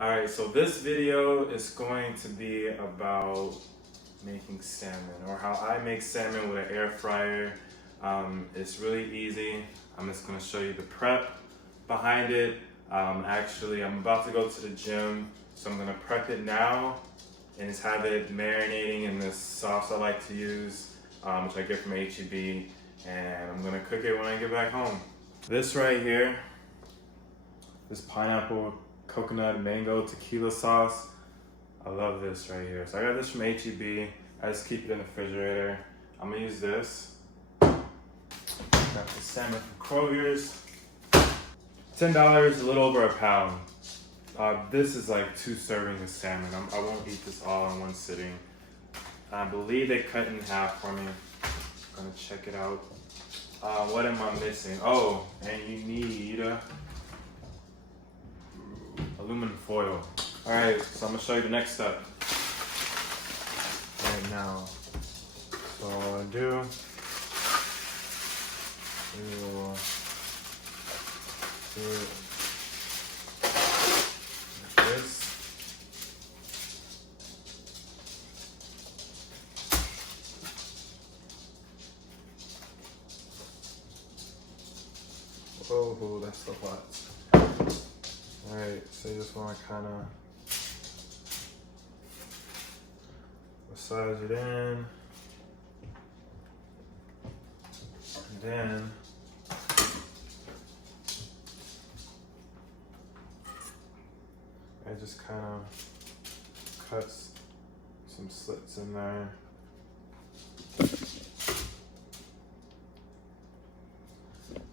Alright, so this video is going to be about making salmon, or how I make salmon with an air fryer. It's really easy. I'm just going to show you the prep behind it. Actually, I'm about to go to the gym, so I'm going to prep it now and just have it marinating in this sauce I like to use, which I get from HEB, and I'm going to cook it when I get back home. This right here, this pineapple, coconut, mango, tequila sauce. I love this right here. So I got this from HEB. I just keep it in the refrigerator. I'm gonna use this. Got the salmon from Kroger's. $10, a little over a pound. This is like 2 servings of salmon. I won't eat this all in one sitting. I believe they cut it in half for me. I'm gonna check it out. What am I missing? Oh, and you need aluminum foil. All right, so I'm gonna show you the next step right now. So what I do, like this. Oh, that's so hot. Alright, so you just want to kind of massage it in, and then I just kind of cut some slits in there.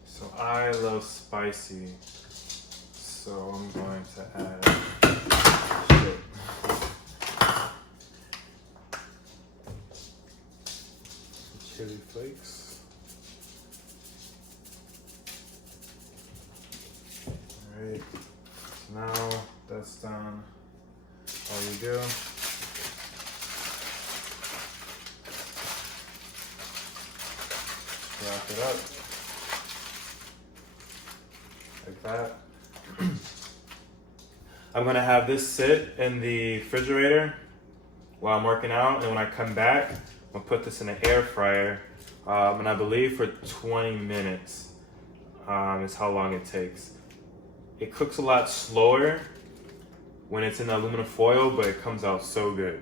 So I love spicy, so I'm going to add chili flakes. Alright, so now that's done, all you do, wrap it up like that. I'm gonna have this sit in the refrigerator while I'm working out, and when I come back, I'm gonna put this in an air fryer, and I believe for 20 minutes is how long it takes. It cooks a lot slower when it's in the aluminum foil, but it comes out so good.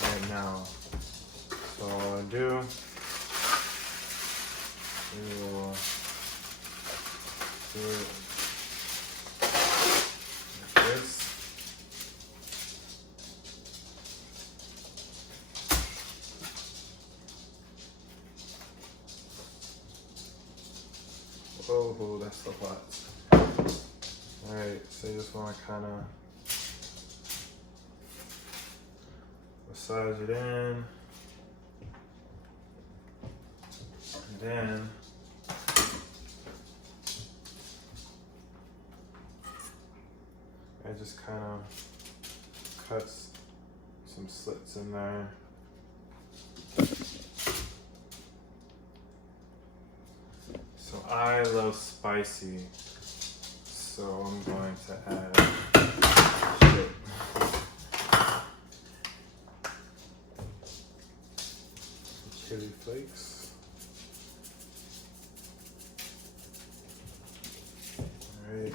Right now, so all I do, do it like this. Oh, that's so hot. Alright, so you just want to kind of massage it in, and then I just kind of cut some slits in there. So I love spicy, so I'm going to add chili flakes. Alright,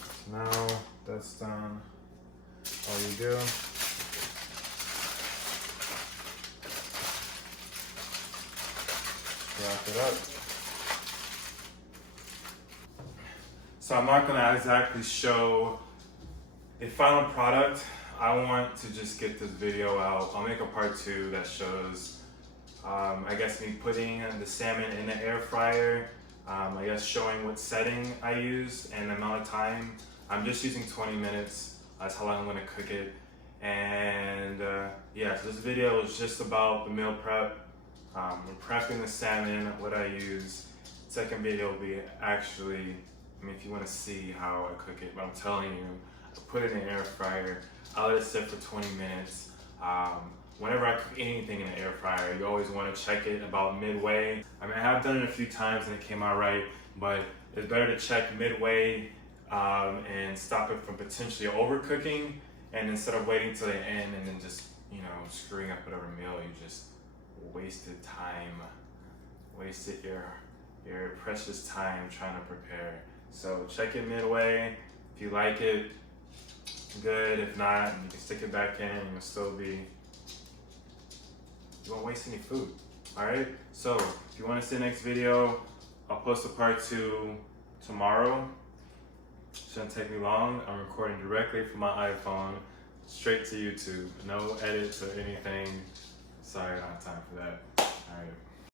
so now that's done, all you do, wrap it up. So I'm not gonna exactly show a final product. I want to just get this video out. I'll make a part 2 that shows, I guess, me putting the salmon in the air fryer, I guess showing what setting I use and the amount of time. I'm just using 20 minutes. That's how long I'm gonna cook it. And yeah, so this video is just about the meal prep. We're prepping the salmon, what I use. Second video will be actually, if you want to see how I cook it, but I'm telling you, I put it in the air fryer. I let it sit for 20 minutes. whenever I cook anything in the air fryer, you always want to check it about midway. I mean, I have done it a few times and it came out right, but it's better to check midway and stop it from potentially overcooking, and instead of waiting till the end and then just, you know, screwing up whatever meal, you just wasted time, wasted your precious time trying to prepare. So check it midway. If you like it, good. If not, you can stick it back in and you'll still be, you won't waste any food. All right, so if you want to see the next video, I'll post a part 2 tomorrow. Shouldn't take me long. I'm recording directly from my iPhone, straight to YouTube. No edits or anything. Sorry, I don't have time for that. All right.